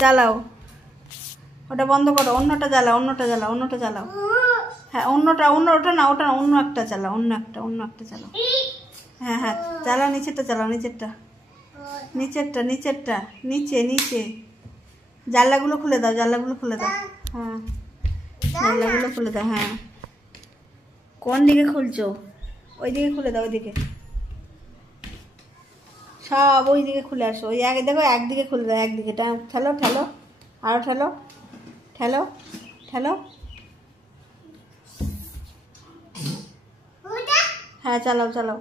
চালাও, ওটা বন্ধ করো, অন্যটা জ্বালাও, অন্যটা জ্বালাও, অন্যটা জ্বালাও। হ্যাঁ ওটা না, ওটা না, অন্য একটা চালাও, অন্য একটা চালাও। হ্যাঁ হ্যাঁ চালাও, নিচেরটা চালাও, নিচেরটা, নিচে জানলাগুলো খুলে দাও, জানলাগুলো খুলে দাও। হ্যাঁ জানলাগুলো খুলে দাও। হ্যাঁ কোন দিকে খুলছো? ওই দিকে খুলে দাও, ওইদিকে সব ওই দিকে খুলে আসো। ওই দেখো একদিকে খুলে দাও, একদিকে ঠেলো ঠেলো, আরও ঠেলো ঠেলো ঠেলো। হ্যাঁ চালাও চালাও।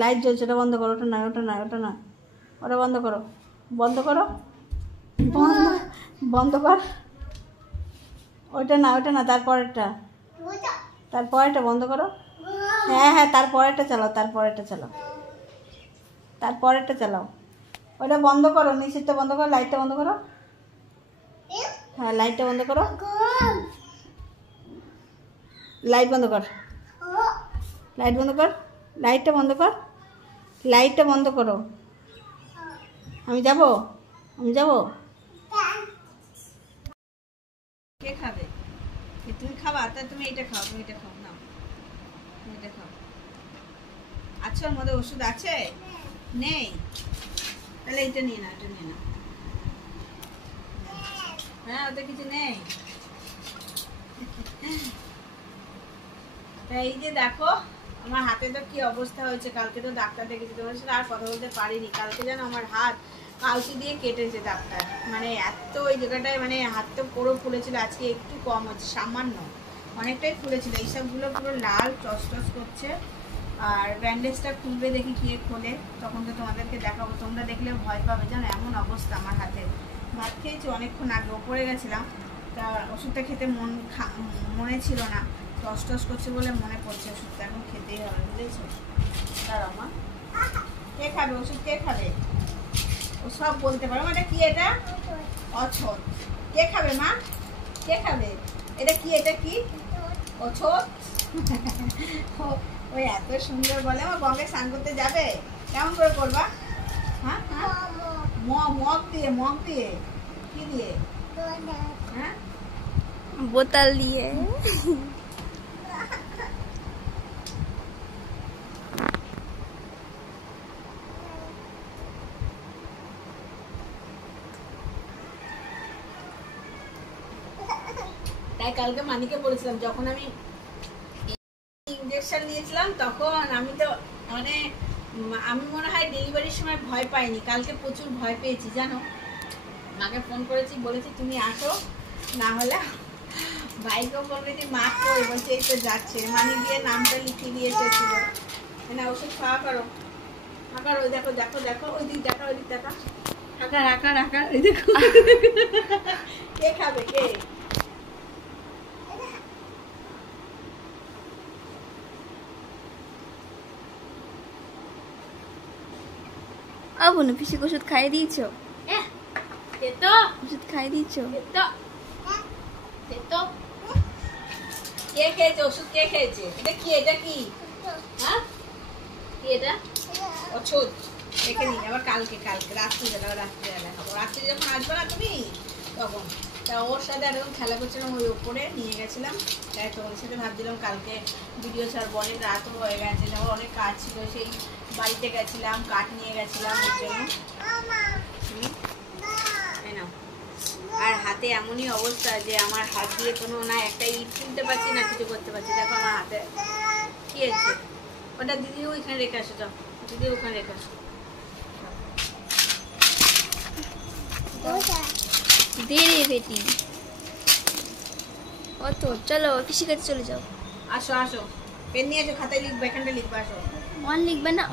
লাইট জ্বলছে, ওটা বন্ধ করো, ওটা নয়, ওটা নয়, ওটা নয়, ওটা বন্ধ করো, বন্ধ করো, বন্ধ কর। ওইটা না, তারপরেরটা বন্ধ করো। হ্যাঁ হ্যাঁ তারপরেরটা চালাও, তারপরেরটা চালাও। ওটা বন্ধ করো, নিচেরটা বন্ধ করো, লাইটটা বন্ধ করো। হ্যাঁ লাইটটা বন্ধ করো, লাইট বন্ধ কর, লাইট বন্ধ কর, লাইটটা বন্ধ কর, লাইটটা বন্ধ করো। আমি যাব কে খাবে? তুমি খাবা? তা তুমি এটা খাও, না এটা খাও। আচ্ছা ওর মধ্যে ওষুধ আছে? নেই? তাহলে এটা নিয়ে না, হ্যাঁ ওতে কিছু নেই। তাই এই যে দেখো আমার হাতে তো কি অবস্থা হয়েছে। কালকে তো ডাক্তার দেখেছি, তোমার সাথে আর কথা বলতে পারিনি। কালকে যেন আমার হাত কালকে দিয়ে কেটেছে ডাক্তার, মানে এত ওই জায়গাটায়, মানে হাতটা পুরো ফুলেছিল। আজকে একটু কম হচ্ছে, সামান্য, অনেকটাই ফুলেছিল। এইসবগুলো পুরো লাল টস করছে। আর ব্যান্ডেজটা খুলবে, দেখি কি খোলে, তখন তো তোমাদেরকে দেখাবো। তোমরা দেখলে ভয় পাবে, জানো এমন অবস্থা আমার হাতে। ভাত খেয়েছি অনেকক্ষণ আগে, ওপরে গেছিলাম, তা ওষুধটা খেতে মনে ছিল না, টস করছে বলে মনে পড়ছে। ওষুধটা এখন খেতেই হবে, বুঝেছো? দাঁড়াও মা, কে খাবে ওষুধ? কে খাবে? ও সব বলতে পারো। এটা কি? এটা অছদ। কে খাবে মা? কে খাবে? এটা কি অছদ? ওই এত সুন্দর বলে। আমার গঙ্গে স্নান করতে যাবে, কেমন করে করবা? হ্যাঁ মগ দিয়ে কি দিয়ে? হ্যাঁ বোতল দিয়ে। তাই কালকে মানিকে বলেছিলাম, যখন আমি ইঞ্জেকশন নিয়েছিলাম তখন আমি তো মানে আমি মনে হয় ডেলিভারির সময় ভয় পাইনি, কালকে প্রচুর ভয় পেয়েছি জানো। মাকে ফোন করেছি, বলেছি তুমি আসো, না হলে ভাইকেও বলবে যে মা কই, বলছে এই তো যাচ্ছে। মানি দিয়ে নামটা লিখিয়ে দিয়ে এসেছিল। না ওষুধ খাওয়া করো, আকার ওই দেখো ওই দিক দেখা, আকার ওই দেখো। কে খাবে? কে? বুনু পিসিকে ওষুধ খাইয়ে দিয়েছো? ওষুধ খাইয়ে দিয়েছো? কে খেয়েছে ওষুধ? কে খেয়েছে? এটা কি হ্যাঁ কি এটা? ওষুধ রেখে দিই আবার কালকে রাত্রিবেলা খাবো। রাত্রি যখন আসবে না তুমি তখন, তা ওর সাথে এরকম খেলা করছিলাম, ওই ওপরে নিয়ে গেছিলাম। তাই তোমার সাথে ভাবছিলাম কালকে ভিডিও ছাড়বো, অনেক রাতও হয়ে গেছে, আমার অনেক কাজ ছিল, সেই বাড়িতে গেছিলাম, কাঠ নিয়ে গেছিলাম ওর জন্য। আর হাতে এমনই অবস্থা যে আমার হাত দিয়ে কোনো না একটা ইট তুলতে পারছি না, কিছু করতে পারছি। দেখো আমার হাতে কি আছে। ওটা দিদি ওইখানে রেখে আসো, যাও দিদি ওখানে রেখে আসো। দে রে বেটি, অত চলো পিসির কাছে চলে যাও। আসো পেন নিয়ে এসো, খাতায় লিখবে, এখানটা লিখবে। আসো। অন লিখবে না?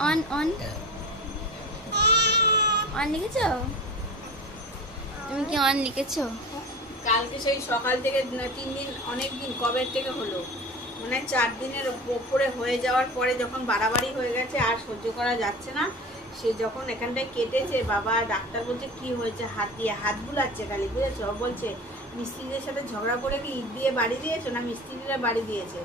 অন লিখেছো? তুমি কি অন লিখেছো? কালকে সেই সকাল থেকে 3 দিন, অনেক দিন, কবে থেকে হলো মানে 4 দিনের ওপরে হয়ে যাওয়ার পরে যখন বাড়াবাড়ি হয়ে গেছে, আর সহ্য করা যাচ্ছে না, সে যখন এখানটায় কেটেছে, বাবা ডাক্তার বলছে কি হয়েছে? হাত দিয়ে হাত বুলাচ্ছে খালি, বুঝেছো? বলছে মিস্ত্রিদের সাথে ঝগড়া করে কি ইট দিয়ে বাড়ি দিয়েছো? না মিস্ত্রিরা বাড়ি দিয়েছে।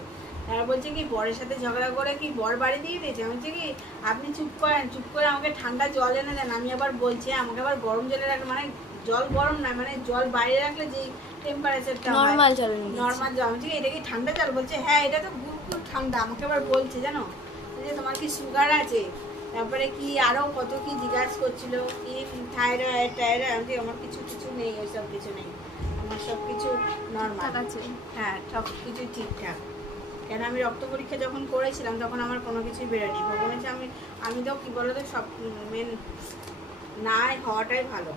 তারা বলছে কি বরের সাথে ঝগড়া করে কি বর বাড়ি দিয়ে দিয়েছে। আমি বলছি কি আপনি চুপ করেন, চুপ করে আমাকে ঠান্ডা জল এনে দেন। আমি আবার বলছি আমাকে আবার গরম জলে রাখলে, মানে জল গরম না, মানে জল বাইরে রাখলে যে টেম্পারেচারটা নরমাল জল, নরমাল জল। আমি এটা কি ঠান্ডা জল? বলছে হ্যাঁ এটা তো গুড় ঠান্ডা। আমাকে আবার বলছে জানো যে তোমার কি সুগার আছে, তারপরে কি আরো কত কি জিজ্ঞাসা করছিল, কি থাইরয়েড টাইরয়েড। আমার কিছু নেই, ওইসব কিছু নেই, আমার সব কিছু নর্মাল আছে। হ্যাঁ সব কিছু ঠিকঠাক। কেন আমি রক্ত পরীক্ষা যখন করেছিলাম তখন আমার কোনো কিছুই বেরোয়নি। ভগবান আমি তো কি বলো তো সব মেন না হওয়াটাই ভালো।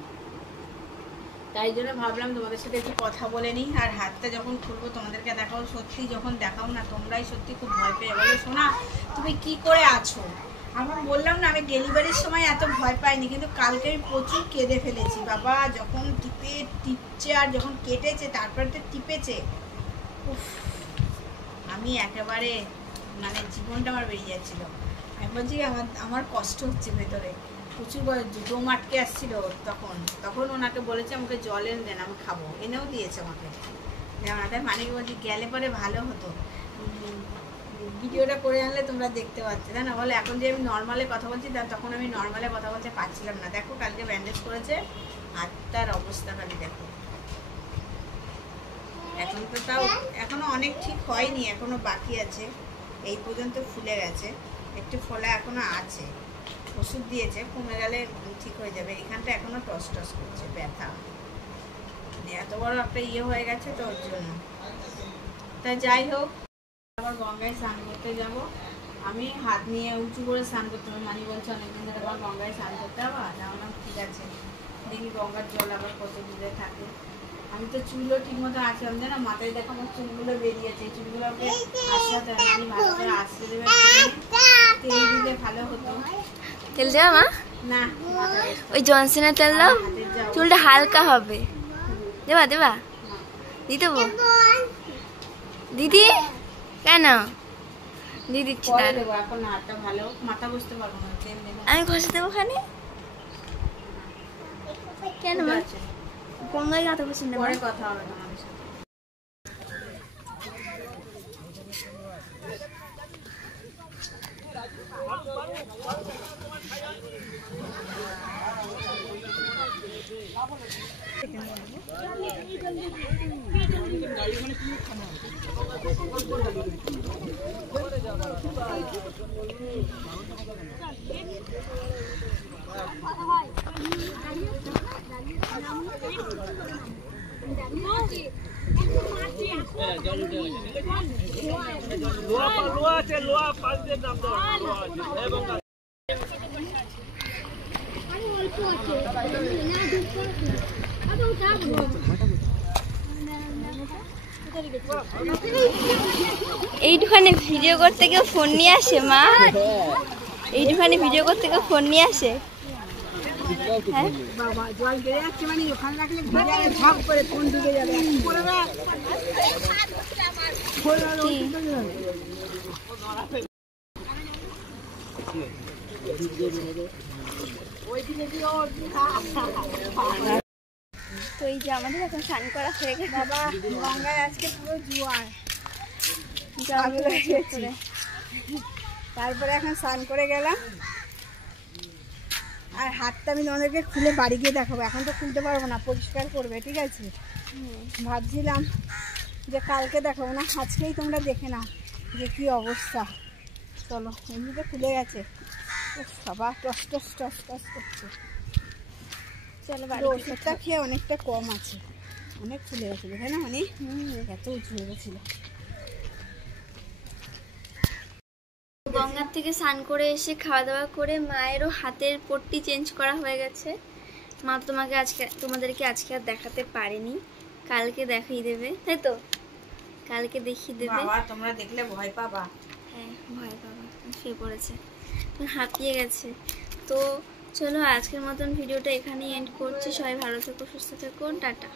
তাই জন্য ভাবলাম তোমাদের সাথে একটু কথা বলে নিই। আর হাতটা যখন খুলবো তোমাদেরকে দেখাও, সত্যি যখন দেখাও না তোমরাই সত্যি খুব ভয় পেয়ে বলো শোনা তুমি কি করে আছো। আমার বললাম না আমি ডেলিভারির সময় এত ভয় পাইনি, কিন্তু কালকে আমি প্রচুর কেঁদে ফেলেছি বাবা। যখন টিপছে আর যখন কেটেছে তারপরে তো টিপেছে, উফ আমি একেবারে মানে জীবনটা আমার বেরিয়ে যাচ্ছিল। আমি বলছি আমার কষ্ট হচ্ছে ভেতরে প্রচুর, দম আটকে আসছিল। তখন ওনাকে বলেছে আমাকে জল এনে দেন, আমি খাবো, এনেও দিয়েছে আমাকে। তাই মানে কি বলছি গেলে পরে ভালো হতো, ভিডিওটা করে আনলে তোমরা দেখতে পাচ্ছ না। বলে এখন যে আমি নর্মালে কথা বলছি তখন আমি নর্মালে কথা বলতে পারছিলাম না। দেখো কালকে ব্যান্ডেজ করেছে, হাতটার অবস্থা খালি দেখো। এখন তো তাও এখনো অনেক ঠিক হয়নি, এখনো বাকি আছে। এই পর্যন্ত ফুলে গেছে, একটু ফোলা এখনো আছে। ওষুধ দিয়েছে, কমে গেলে ঠিক হয়ে যাবে। এখানটা এখনো টস টস করছে, ব্যথা। এত বড় একটা ইয়ে হয়ে গেছে তো ওর জন্য। তা যাই হোক, আবার গঙ্গায় স্নান করতে যাব। আমি হাত নিয়ে উঁচু করে স্নান করতে হবে। মানি বলছে অনেকদিন ধরে আবার গঙ্গায় স্নান করতে হবে। আমার ঠিক আছে, দেখি গঙ্গার জল আবার কত দূরে থাকে। আমি তো চুলও ঠিক মতো আসলাম জানো, মাথায় দেখো আমার চুলগুলো বেরিয়েছে। চুলগুলোকে আসতে হবে, আমি ভালো করে আসতে দেবে, তেল দিলে ভালো হতো। তেল দেওয়া মা? না ওই জনসনের তেল দাও, চুলটা হালকা হবে। দেবা দিয়ে দেবো দিদি? কেন দিদি দিচ্ছি, দেবো এখন হাতটা ভালো, মাথা বসতে পারবো না, তেল দেবো। আমি ঘষে দেবো ওখানে। কেন মা? গঙ্গায় গাঁথা পছন্দ, পরে কথা হবে তোমাদের সাথে। এইটুখানে ভিডিও করতে কেউ ফোন নিয়ে আসে মা? এইটুখানে ভিডিও করতে কেউ ফোন নিয়ে আসে? হ্যাঁ বাবা জল বেড়ে যাচ্ছে, মানে ওখানে রাখলে ঝাপ করে ফোন ঢুকে যাবে। তো এই যে আমাদের এখন স্নান করা হয়ে গেছে বাবা, গঙ্গায় আজকে পুরো জোয়ার। তারপরে এখন স্নান করে গেলাম। আর হাতটা আমি তোমাদেরকে খুলে বাড়ি গিয়ে দেখাবো, এখন তো খুলতে পারবো না, পরিষ্কার করবে ঠিক আছে। ভাবছিলাম যে কালকে দেখাবো না, আজকেই তোমরা দেখে নাও যে কি অবস্থা। চলো, এমনিতে খুলে গেছে, সবার টস টস টস টস করছে। চলো ওষুধটা খেয়ে অনেকটা কম আছে, অনেক ফুলে গেছিল তাই না, মানে এত উঁচু হয়ে গেছিল। গঙ্গার থেকে স্নান করে এসে খাওয়া দাওয়া করে মায়েরও হাতের পট্টি চেঞ্জ করা হয়ে গেছে। মা তোমাদেরকে আজকে আর দেখাতে পারেনি, কালকে দেখিয়ে দেবে, তাই তো? কালকে দেখিয়ে দেবে। বাবা তোমরা দেখলে ভয় পাবা। হ্যাঁ ভয় পাবা, শুয়ে পড়েছে, হাঁপিয়ে গেছে। তো চলো আজকের মতন ভিডিওটা এখানেই এন্ড করছি। সবাই ভালো থেকো, সুস্থ থেকো, টাটা।